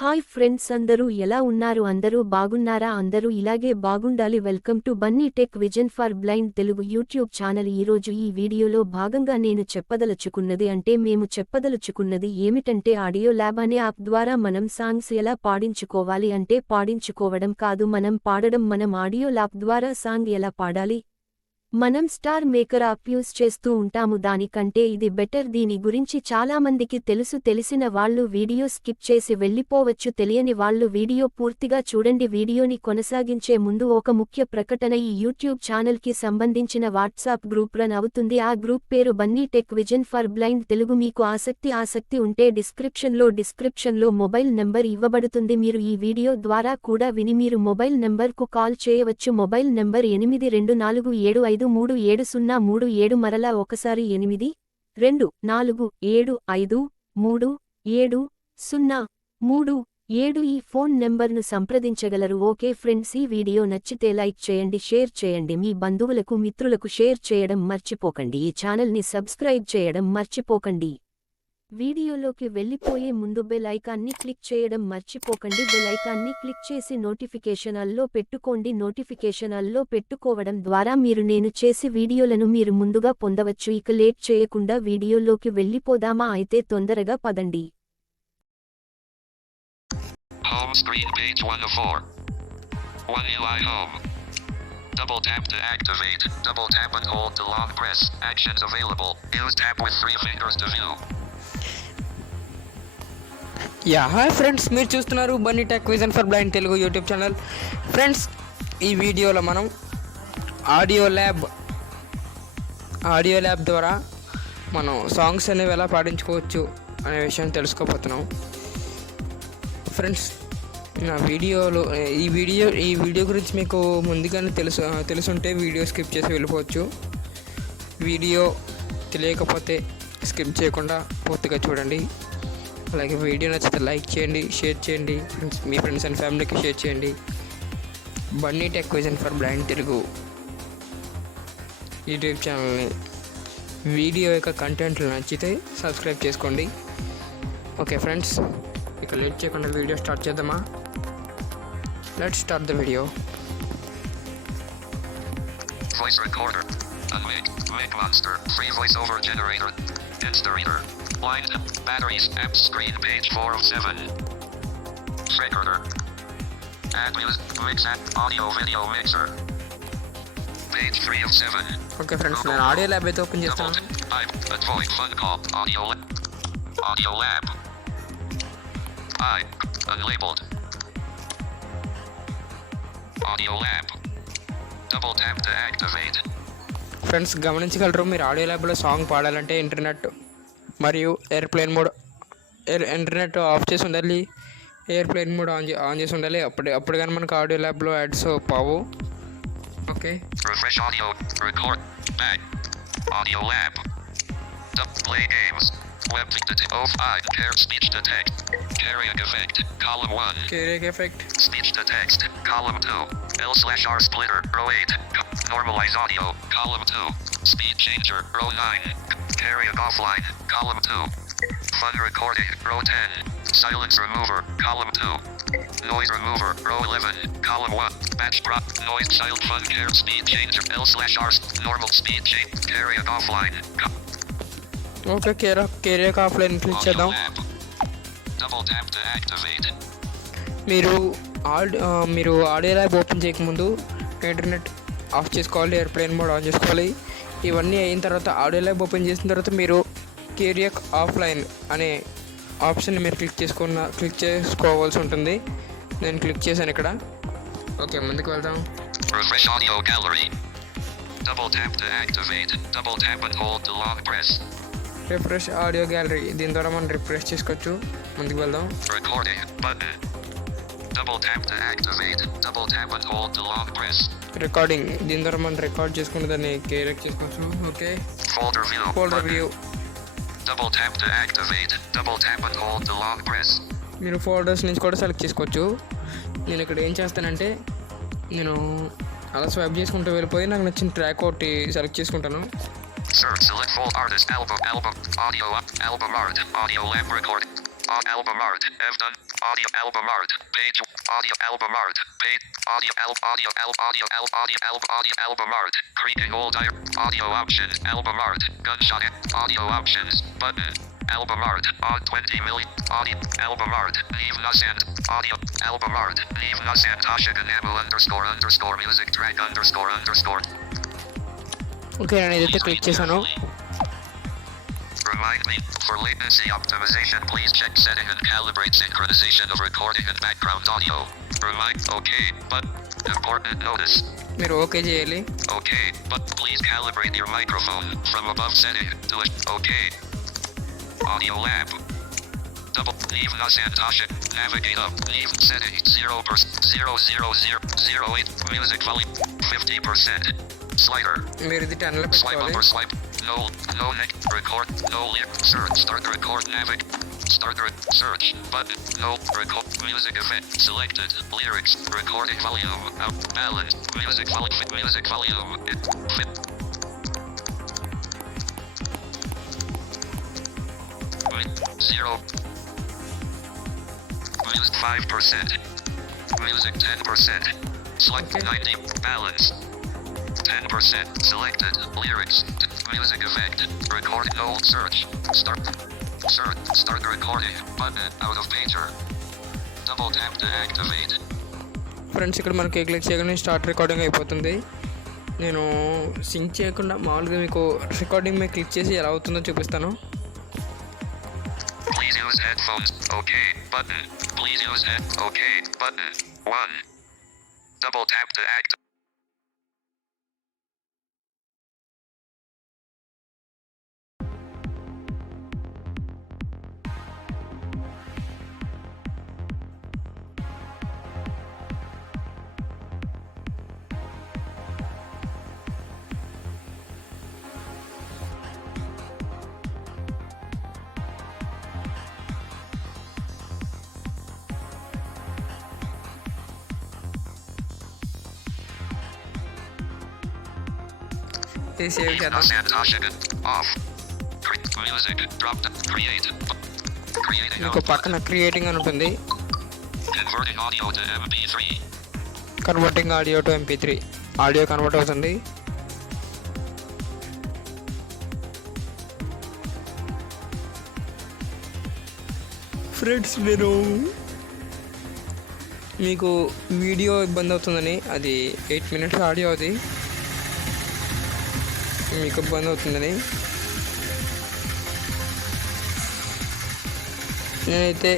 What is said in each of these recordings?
Hi friends, అందరూ ఎలా ఉన్నారు? అందరూ బాగున్నారా? అందరూ ఇలాగే బాగుండాలి. Welcome to Bunny tech vision for blind Telugu YouTube channel. ఈరోజు ఈ వీడియోలో భాగంగా నేను మేము చెప్పదలుచుకున్నది ఏమిటంటే ఆడియో ల్యాబ్ అనే యాప్ ద్వారా మనం సాంగ్స్ ఎలా పాడించుకోవాలి అంటే పాడించుకోవడం కాదు, మనం పాడడం. మనం ఆడియో ల్యాబ్ ద్వారా సాంగ్ ఎలా పాడాలి, మనం స్టార్ మేకర్ యాప్ యూస్ చేస్తూ ఉంటాము. దానికంటే ఇది బెటర్. దీని గురించి చాలామందికి తెలుసు. తెలిసిన వాళ్ళు వీడియో స్కిప్ చేసి వెళ్ళిపోవచ్చు, తెలియని వాళ్ళు వీడియో పూర్తిగా చూడండి. వీడియోని కొనసాగించే ముందు ఒక ముఖ్య ప్రకటన. ఈ యూట్యూబ్ ఛానల్కి సంబంధించిన వాట్సాప్ గ్రూప్ రన్ అవుతుంది. ఆ గ్రూప్ పేరు Bunny tech vision for blind Telugu. మీకు ఆసక్తి ఉంటే డిస్క్రిప్షన్లో మొబైల్ నెంబర్ ఇవ్వబడుతుంది. మీరు ఈ వీడియో ద్వారా కూడా విని మీరు మొబైల్ నెంబర్కు కాల్ చేయవచ్చు. Mobile number 8247537037. మరలా ఒకసారి 8247537037. ఈ ఫోన్ నెంబర్ను సంప్రదించగలరు. ఓకే ఫ్రెండ్స్, ఈ వీడియో నచ్చితే లైక్ చేయండి, షేర్ చేయండి, మీ బంధువులకు మిత్రులకు షేర్ చేయడం మర్చిపోకండి. ఈ ఛానల్ని సబ్స్క్రైబ్ చేయడం మర్చిపోకండి. వీడియోలోకి వెళ్ళిపోయే ముందు బెల్ ఐకాన్ని క్లిక్ చేయడం మర్చిపోకండి. బెల్ ఐకాన్ని క్లిక్ చేసి నోటిఫికేషన్ ఆల్లో పెట్టుకోండి. నోటిఫికేషన్ ఆల్లో పెట్టుకోవడం ద్వారా నేను చేసే వీడియోలను మీరు ముందుగా పొందవచ్చు. ఇక లేట్ చేయకుండా వీడియోలోకి వెళ్ళిపోదామా? అయితే తొందరగా పదండి. Home screen page 1 of 4. 1 UI home. Double tap to activate. Double tap and hold to long press. Actions available. Use tap with 3 fingers to view. Hi friends, మీరు చూస్తున్నారు Bunny tech vision for blind Telugu YouTube channel. Friends, ఈ వీడియోలో మనం audio lab ద్వారా మనం సాంగ్స్ అనేవి ఎలా పాడించుకోవచ్చు అనే విషయం తెలుసుకోబోతున్నాం. ఫ్రెండ్స్, నా ఈ వీడియో గురించి మీకు ముందుగానే తెలుసుంటే వీడియో స్కిప్ చేసి వెళ్ళిపోవచ్చు. వీడియో తెలియకపోతే స్కిప్ చేయకుండా పూర్తిగా చూడండి. అలాగే వీడియో నచ్చితే లైక్ చేయండి, షేర్ చేయండి, మీ ఫ్రెండ్స్ అండ్ ఫ్యామిలీకి షేర్ చేయండి. Bunny tech vision for blind Telugu యూట్యూబ్ ఛానల్ని వీడియో యొక్క కంటెంట్లు నచ్చితే సబ్స్క్రైబ్ చేసుకోండి. ఓకే ఫ్రెండ్స్, ఇక లేట్ చేయకుండా వీడియో స్టార్ట్ చేద్దామా? Let's start the video. Voice recorder. Mic Monster. Free voiceover generator. Installer. Line batteries. App screen page 4 of 7. Recorder. Add music. Mix app. Audio video mixer. Page 3 of 7. Okay friends, నేను audio lab అయితే ఓపెన్ చేస్తాను. Avoid fun call. Audio lab. Unlabeled. Audio lab. Double tap to activate. Friends, గమనించగలరు, మీరు ఆడియో ల్యాబ్లో సాంగ్ పాడాలంటే ఇంటర్నెట్ మరియు internet of చేసి ఉండాలి, ఎయిర్ప్లేన్ మోడ్ ఆన్ చేసి ఉండాలి. అప్పుడు కానీ మనకు ఆడియో ల్యాబ్లో యాడ్స్ పావు. Okay, refresh audio record back audio lab play games web off care speech to text carrier effect column 1 carrier effect speech to text column 2 L/R splitter row 8 normalize audio column 2 speed changer row 9 carrier offline column 2 fun recording row 10 silence remover column 2 noise remover row 11 column 1 batch prop noise child fun care speed changer L/R normal speed change carrier offline okay, carrier offline click చేద్దాం. మీరు audio lab open చేయకముందు internet off చేసుకోవాలి, airplane mode on చేసుకోవాలి. ఇవన్నీ అయిన తర్వాత audio lab open చేసిన తర్వాత మీరు కేరియర్ ఆఫ్లైన్ అనే ఆప్షన్ని మీరు క్లిక్ చేసుకోవాల్సి ఉంటుంది. నేను క్లిక్ చేశాను ఇక్కడ. ఓకే, ముందుకు వెళ్దాం. రిఫ్రెష్ ఆడియో గ్యాలరీ, దీని ద్వారా మనం రిఫ్రెష్ చేసుకోవచ్చు. ముందుకు వెళ్దాం. రికార్డింగ్, దీని ద్వారా మనం రికార్డ్ చేసుకునే దాన్ని కేరియర్ చేసుకోవచ్చు. ఓకే, ఫోల్డర్ వ్యూ, మీరు ఫోల్డర్స్ నుంచి కూడా సెలెక్ట్ చేసుకోవచ్చు. నేను ఇక్కడ ఏం చేస్తానంటే అలా స్వైప్ చేసుకుంటూ వెళ్ళిపోయి నాకు నచ్చిన ట్రాక్ ఒకటి సెలెక్ట్ చేసుకుంటాను. Search select full artist album audio art audio lab record album art F done Audio album art. Page. Audio album art. Page. Audio album art. Creating old audio options. Album art. Gunshot. Audio options. Button. Album art. On 20 million. Audio. Album art. Leave us and. Audio. Album art. Leave us and Ashikanamu __ music track __. ఓకే నేను ఇదైతే క్లిక్ చేశాను. Remind me, for latency optimization, please check setting and calibrate synchronization of recording and background audio. Okay, but important notice. మీరు ఓకే చేయాలి. Okay, but please calibrate your microphone from above setting to it. Okay. Audio lab. Double leave us and Tasha. Navigate up. Leave setting 0%, 00008. Music volume 50%. Slider. మీరు ఇది 10లో Swipe up పెట్టుకోవాలి. or swipe. No neck. Record. No lip. Search. Start the record. Start the search. Button. No record. Music effect. Selected. Lyrics. Recording volume. Out. Balance. Music volume. Music volume. Fit. Zero. Music 5%. Music 10%. Select Okay. 90. Balance. 10%. Selected. Lyrics. Music effect. Record. No search. Start. Search. Start the recording. Button. Out of pager. Double tap to activate. Friends ఇక్కడ మనకి క్లిక్ చేయగానే start recording అయిపోతుంది. నేను సింక్ చేయకుండా మామూలుగా మీకు రికార్డింగ్ మీద క్లిక్ చేసి ఎలా అవుతుందో చూపిస్తాను. Please use headphones. Okay. Button. Please use Okay. Button. 1. Double tap to act. ఇది సేవ్ చేద్దాం. Off. Music. Drop. Create. Creating. మీకు పక్కన క్రియేటింగ్ అని ఉంటుంది. Converting audio to MP3. Converting audio to MP3. Audio convert అవుతుంది. ఫ్రెండ్స్ నేను మీకు వీడియో ఇబ్బంది అవుతుందని, అది 8 minutes ఆడియో, అది మీకు ఇబ్బంది అవుతుందని నేనైతే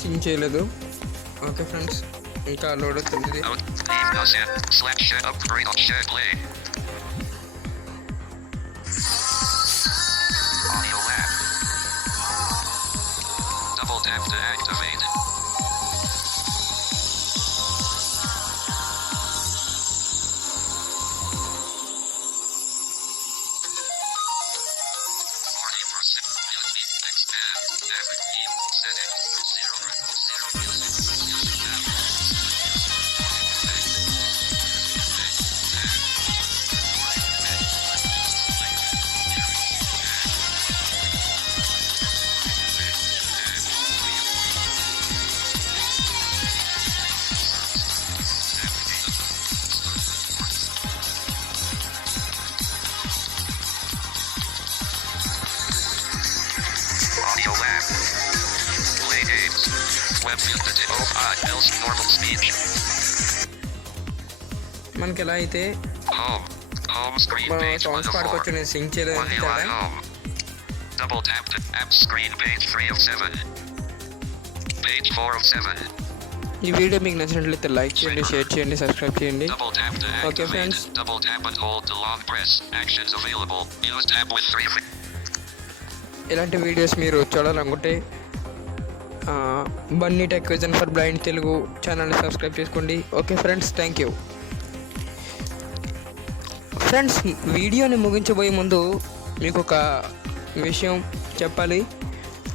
సింక్ చేయలేదు. ఓకే ఫ్రెండ్స్, ఇంకా లోడ్ అవుతుంది. Upgrade on share play. Audio lab. Double tap to activate. Audio lab. Play games. Web else normal speech. మనకి ఎలా అయితే Home screen మనం page 1 సాంగ్స్ of 4. పాడుకోవచ్చు. నేను సింక్ చేయలేదు. 1 UI home. Double tap to app screen page 3 of 7. Page 4 of 7. ఈ వీడియో మీకు నచ్చినట్లయితే లైక్ చేయండి, షేర్ చేయండి, సబ్స్క్రైబ్ చేయండి. Double tap to activate. Okay, friends. Double tap and hold to long press. Actions available. Use tab with 3. ఇలాంటి వీడియోస్ మీరు చూడాలనుకుంటే Bunny tech vision for blind Telugu ఛానల్ని సబ్స్క్రైబ్ చేసుకోండి. Okay friends, thank you. Friends, వీడియోని ముగించబోయే ముందు మీకు ఒక విషయం చెప్పాలి.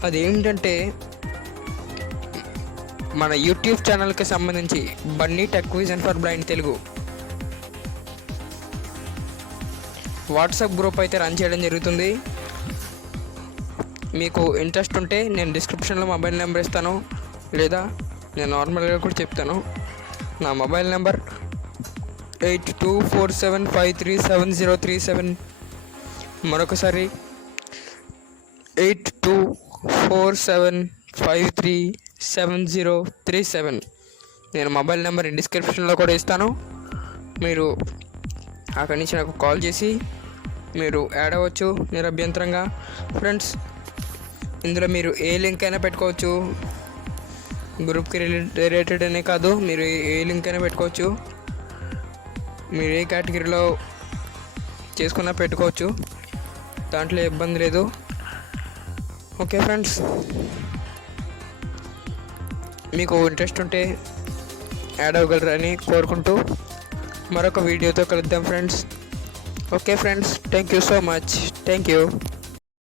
అదేంటంటే మన యూట్యూబ్ ఛానల్కి సంబంధించి Bunny tech vision for blind Telugu WhatsApp group అయితే రన్ చేయడం జరుగుతుంది. మీకు ఇంట్రెస్ట్ ఉంటే నేను డిస్క్రిప్షన్లో మొబైల్ నెంబర్ ఇస్తాను, లేదా నేను నార్మల్గా కూడా చెప్తాను. నా మొబైల్ నెంబర్ 8247537037. మరొకసారి 8247537037. నేను మొబైల్ నెంబర్ డిస్క్రిప్షన్లో కూడా ఇస్తాను. మీరు అక్కడి నుంచి నాకు కాల్ చేసి మీరు యాడ్ అవ్వచ్చు నిరభ్యంతరంగా. ఫ్రెండ్స్, ఇందులో మీరు ఏ లింక్ అయినా పెట్టుకోవచ్చు. గ్రూప్కి రిలేటెడ్ అనే కాదు, మీరు ఏ లింక్ అయినా పెట్టుకోవచ్చు. మీరు ఏ కేటగిరీలో చేసుకున్నా పెట్టుకోవచ్చు, దాంట్లో ఇబ్బంది లేదు. ఓకే ఫ్రెండ్స్, మీకు ఇంట్రెస్ట్ ఉంటే యాడ్ అవ్వగలరని కోరుకుంటూ మరొక వీడియోతో కలుద్దాం friends. Okay friends, thank you so much. Thank you.